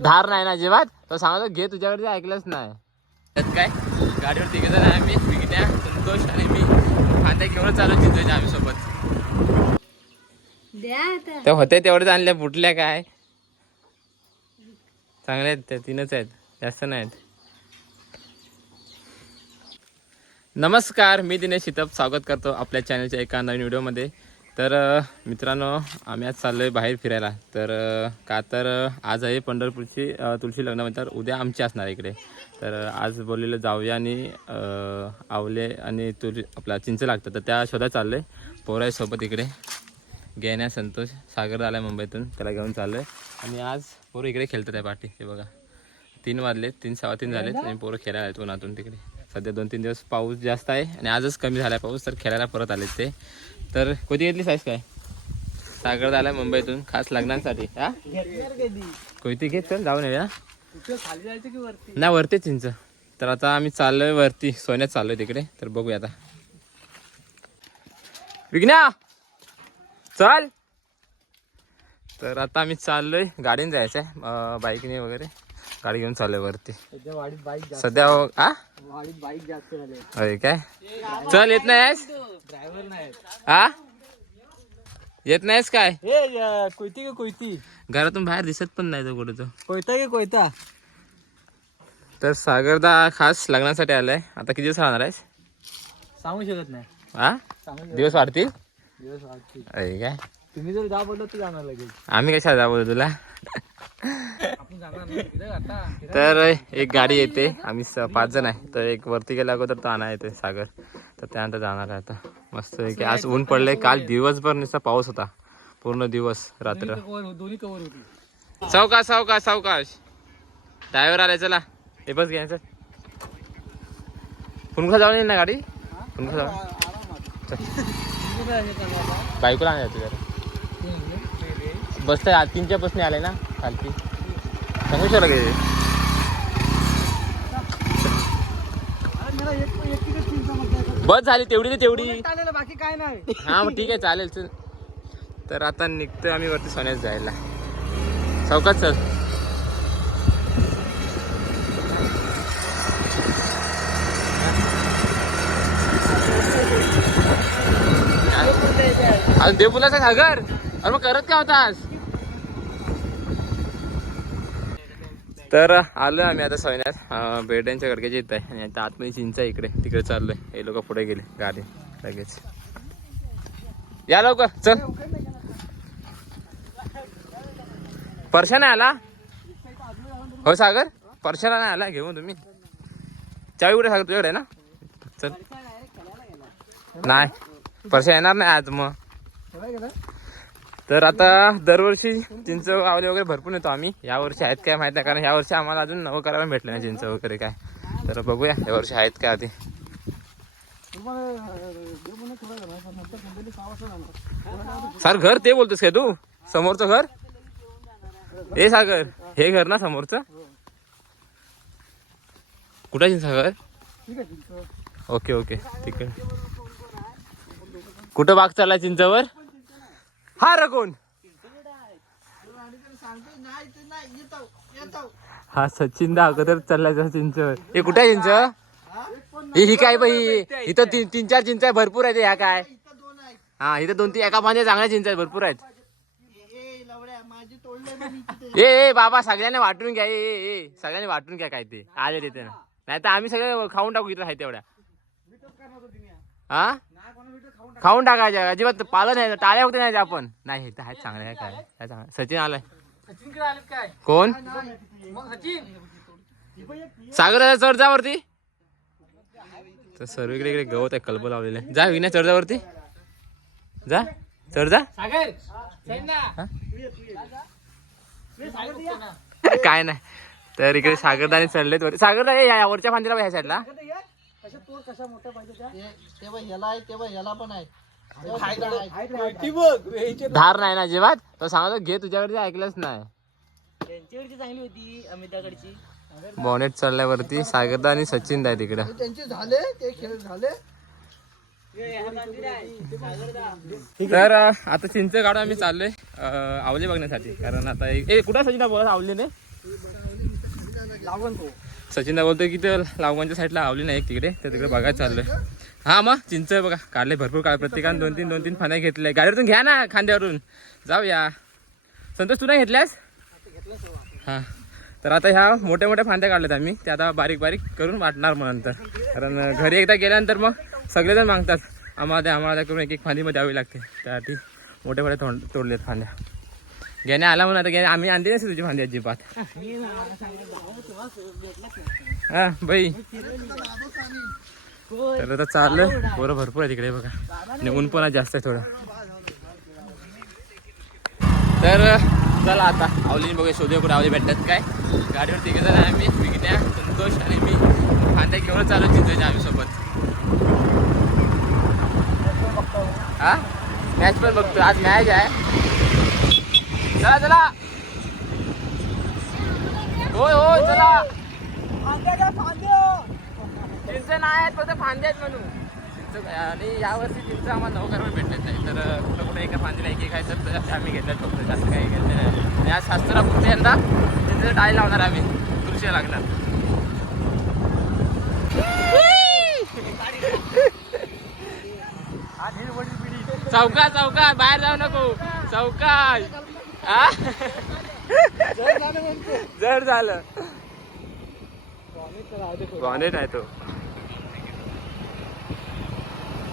धार नाही ना जेव्हा तो सांगतो घे तुझ्याकडे ऐकलंच नाही. त्यात काय गाडीवर तिघे जण आहे, मी विकण्या संतोष आणि मी खांद्या घेऊन चालू चिंचोच्या आम्ही सोबत. ते होते तेवढेच आणल्या फुटल्या काय चांगले आहेत त्या तीनच आहेत जास्त नाहीत. नमस्कार, मी दिनेश शितप स्वागत करतो आपल्या चॅनलच्या एका नवीन व्हिडिओमध्ये. तर मित्रांनो, आम्ही आज चाललो आहे बाहेर फिरायला. तर का तर आज आहे पंढरपूरची तुळशी लग्न, तर उद्या आमची असणार इकडे. तर आज बोललेलं जाऊया आणि आवले आणि आपला चिंच लागतं तर त्या शोधात चाललो आहे. पोरासोबत इकडे गेण्या संतोष सागर आला आहे मुंबईतून, त्याला घेऊन चाललो आहे. आणि आज पोरं इकडे खेळतात आहे पाठी. हे बघा 3 वाजले, 3:15 झालेत आणि पोरं खेळायला आहेत उन्हातून तिकडे. सध्या 2-3 दिवस पाऊस जास्त आहे आणि आजच कमी झाला आहे पाऊस, तर खेळायला परत आले ते. तर कोणती घेतली साईज काय? सागर आला आहे मुंबईतून खास लग्नांसाठी. हा कोणती घेत, चल जाऊन येऊया. नाही वरती चिंच. तर आता आम्ही चाललोय वरती, सोन्यात चाललोय तिकडे. तर बघूया आता. विघ्ना चल. तर आता आम्ही चाललोय, गाडीने जायचंय, बाईकने वगैरे गाडी घेऊन चाललोय वरती. सध्या अरे काय चल, येत नाहीस ड्रायव्हर नाही हा, येत नाहीस काय? कोयती का कोयती, घरातून बाहेर दिसत पण नाही तो कुठे, तो कोयता की कोयता. तर सागरदा खास लग्नासाठी आलाय. आता किती दिवस राहणार आहेस सांगू शकत नाही. हा दिवस वाढतील, दिवस वाढतील. अरे काय तुम्ही जर जा बोललो तर जाणार लगेच. आम्ही कशाला जा बोलतो तुला. तर एक गाडी येते, आम्ही 5 जण आहे. तर एक वरती गेल्या अगोदर तो आणा येते सागर. तर त्यानंतर जाणार आहे आता. मस्त की आज ऊन पडले, काल दिवसभर नुसता पाऊस होता, पूर्ण दिवस रात्र. सावकाश सावकाश सावकाश, ड्रायव्हर आलाय. चला हे बस घ्यायचं. पुनखा जाऊन येईल ना गाडी, पुनखा जाऊन बायकोला आणायचं जरा. बस 3च्या बसने आले ना खालती, सांगू शकला की बस झाली तेवढी ते तेवढी, बाकी काय नाही. हा मग ठीक आहे चालेल चल. तर आता निघतोय आम्ही वरती सोन्यात जायला. चौकात चल. आज देवपुलाचा सागर, अरे मग करत काय होतास? तर आलो आम्ही आता सोन्यात, बेड्यांच्या गडक्याच्या येत आहे. आणि आता आतमध्ये चिंच आहे इकडे, तिकडे चाललोय. हे लोक पुढे गेले गाडी लगेच. या लवकर चल. परशा नाही आला हो सागर, परशाला नाही आला, घेऊन तुम्ही. चावी कुठे सागर, तुझ्याकडे आहे ना? चल. नाही परशा येणार नाही आज मग. तर आता दरवर्षी चिंच आवले वगैरे भरपूर येतो आम्ही. यावर्षी आहेत काय माहित नाही, कारण यावर्षी आम्हाला अजून नवं करायला भेटलं नाही चिंच वगैरे काय. तर बघूया यावर्षी आहेत काय आधी. सर घर ते बोलतोस काय तू, समोरचं घर? हे सागर हे घर ना समोरचं, कुठं चिंच सागर? ओके ओके ठीक आहे. कुठं बाग चालला चिंचवर? हा र कोण? हा सचिन दा अगोदर चाललाय चिंचवर. हे कुठे आहे चिंच? ही काय बाई, इथं 3-4 चिंच भरपूर आहेत. ह्या काय? हा इथं 2-3 एका पाण्यात चांगल्या चिंच भरपूर आहेत. ए बाबा सगळ्यांनी वाटून घ्या, ए सगळ्यांनी वाटून घ्या काय ते आले तिथे. नाही तर आम्ही सगळे खाऊन टाकू इथं आहे तेवढ्या. हा खाऊन टाकायच्या, अजिबात पालन नाही, टाळ्या होते नाही आपण. नाही हे आहेत चांगले आहे काय, चांगलं. सचिन आलाय. कोण? सागर चढ जा वरती. तर सर्वीकडे इकडे गवत आहे, कलब लावलेले. जा विना चढ जा वरती, जा चढ जा. काय नाही. तर इकडे सागरदाने चढलेत वरती. सागरदा या वरच्या फांदीला ह्या साईडला. धार नाही ना जेव्हा तो सांगतो घे तुझ्याकडे ऐकलंच नाही. चांगली होती अमिताकडची. बॉनेट चढल्यावरती सागरदा आणि सचिन आहे तिकडे. त्यांचे झाले ते खेळ झाले. तर आता चिंच काढून आम्ही चाललोय आवली बघण्यासाठी. कारण आता कुठं सचिन बोला आवलीने सचिनदा बोलतोय की ते लावगांच्या साईडला आवली नाही तिकडे, तर तिकडे बघायला चाललोय. हा मग चिंच बघा काढले भरपूर काढ, प्रत्येकाने दोन तीन फांद्या घेतल्या. गाडीवरून घ्या ना खांद्यावरून जाऊया. संतोष तू नाही घेतल्यास? हां तर आता ह्या मोठ्या मोठ्या फांद्या काढल्यात आम्ही, ते आता बारीक बारीक करून वाटणार मग नंतर. कारण घरी एकदा गेल्यानंतर मग सगळेजण मागतात आम्हाला करून एक फांदीमध्ये द्यावी लागते. त्यासाठी मोठ्या मोठ्या तोडलेत फांद्या. घेण्या आला म्हणून आता घेण्या आम्ही आणली नसते तुझी फांदी अजिबात. हा बाई तर आता चाललं बरं भरपूर आहे तिकडे बघा, आणि ऊन पण जास्त आहे थोडं. तर चला आता आवलीने बघूया शोधूया कुठे आवली भेटतात काय. गाडीवर तिघे जण आहे, आम्ही विकण्या संतोष आणि मी फांद्या घेऊन चालू चिंचेच्या आम्ही सोबत. हा मॅच पण बघतो, आज मॅच आहे. चला चला होय होय चला. चिंच नाही आहेत फक्त फांदे आहेत म्हणून चिंच. आणि यावर्षी चिंच आम्हाला नवकरवर भेटलेच नाही, तर कुठं कुठं एका फांदीला एक आहे तर आम्ही घेतल्यात फक्त, जास्त काही घेतले नाही. आणि आज शास्त्रा पुढचे यंदा चिंच डाळी लावणार आम्ही, तुळशी लागणार. चौका चौका बाहेर जाऊ नको चौका. जड झालं बॉनेट आहे तो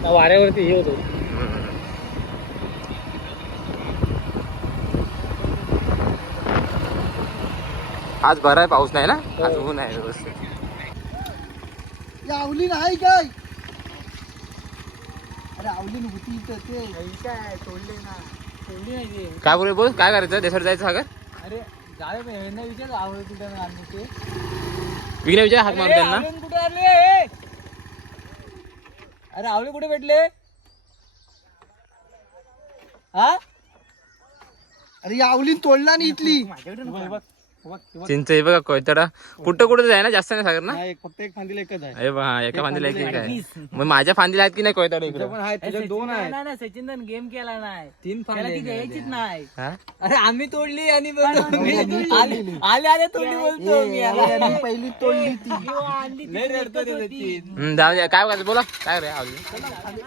वाऱ्यावरती हे होतो. आज बरा आहे, पाऊस नाही ना आज, ऊन आहे व्यवस्थित. आवली नाही काय? अरे आवली होती तर ते काय तोडले ना, तोडली नाही ते. काय बोल काय करायचं देसाड जायचं सागर? अरे जावे विचार आवली कुठे आणली ते विघ्न विचार हात मारून त्यांना. कुठे आणले? अरे आवली कुठे भेटले? हा अरे आवली तोडला नाही इथली. चिंच हे बघा कोयतडा कुठं कुठं आहे ना, जास्त नाही सागर ना. फक्त एक फांदीला एकच आहे. अरे हा एका फांदीला एक आहे. मग माझ्या फांदीला आहेत की नाही कोयतडा इकडे? दोन आहे. सचिन गेम केला नाही, 3 फांदी द्यायचीच नाही. अरे आम्ही तोडली आणि आले आले तोडली बोलतो मी. पहिली तोडली ती. जाऊ द्या काय बघायचं बोला काय रे आवली.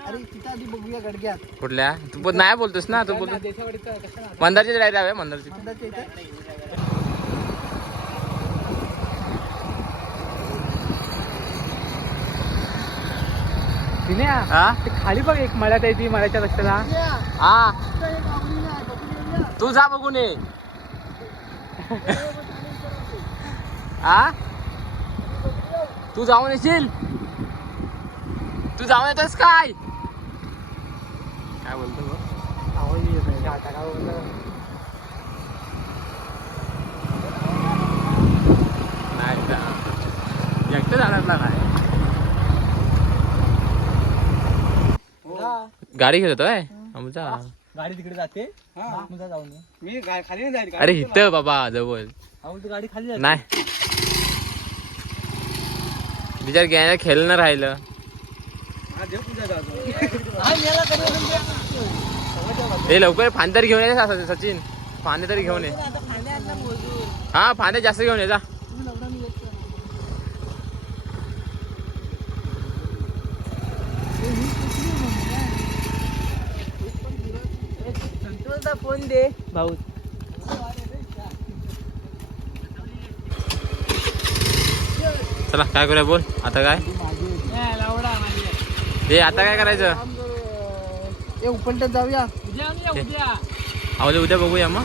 अरे तिथं आधी बघूया गडग्यात कुठल्या तू नाही बोलतोस ना, तू बोलतो मंदारची डायरी आहे मंदारची. खाली बघ एक मळ्यात आहे ती, मळ्याच्या रस्त्याला. हा तू जा बघून ये. हा तू जाऊन येशील, तू जाऊन येतोस काय काय बोलतो नाही एकटं जाणार नाही. गाडी घेत होतो आमचा. गाडी तिकडे जाते जाऊन मी खाली नाही जाईल. अरे इथं बाबा जवळ गाडी खाली नाही विचार घ्यायला खेळणं राहिलं. हे लवकर फांद्या घेऊन ये सचिन, फांदे तरी घेऊन ये. हा फांद्या जास्त घेऊन ये जा. फोन दे भाऊ. चला काय करूया बोल आता. काय हे आता काय करायचं? उपलटत जाऊया आवले उद्या बघूया मग.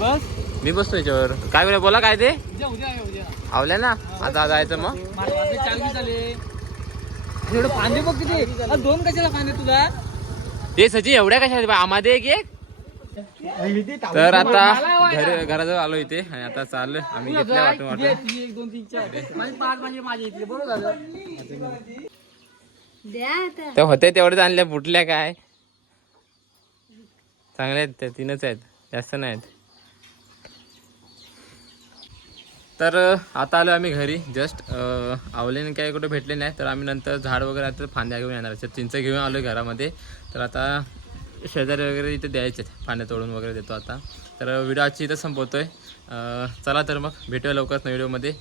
बस मी बसतो याच्यावर. काय करूया बोला काय ते आवल्या ना आता जायचं मग. एवढं फांदे बघ किती. 2 कशाला फांदे तुला? ते सचिन एवढ्या कशा आम्हाला एक एक. तर आता घराजवळ आलो इथे आणि आता चाललोय आम्ही. घेतल्या वाटून वाटून 1 2 3 4 5 म्हणजे माझे इथले बरोबर झालं. ते होते तेवढेच आणल्या फुटल्या काय चांगल्या आहेत त्या 3च आहेत जास्त नाही आहेत. तर आता आलो आम्ही घरी जस्ट. आवलेने काही कुठे भेटले नाही, तर आम्ही नंतर झाड वगैरे आता फांद्या घेऊन येणार. चिंच घेऊन आलो घरामध्ये. तर आता शेजारी वगैरे इथे द्यायचे, फांद्या तोडून वगैरे देतो आता. तर व्हिडिओ आजची इथं संपवतोय. चला तर मग भेटूया लवकरच व्हिडिओमध्ये.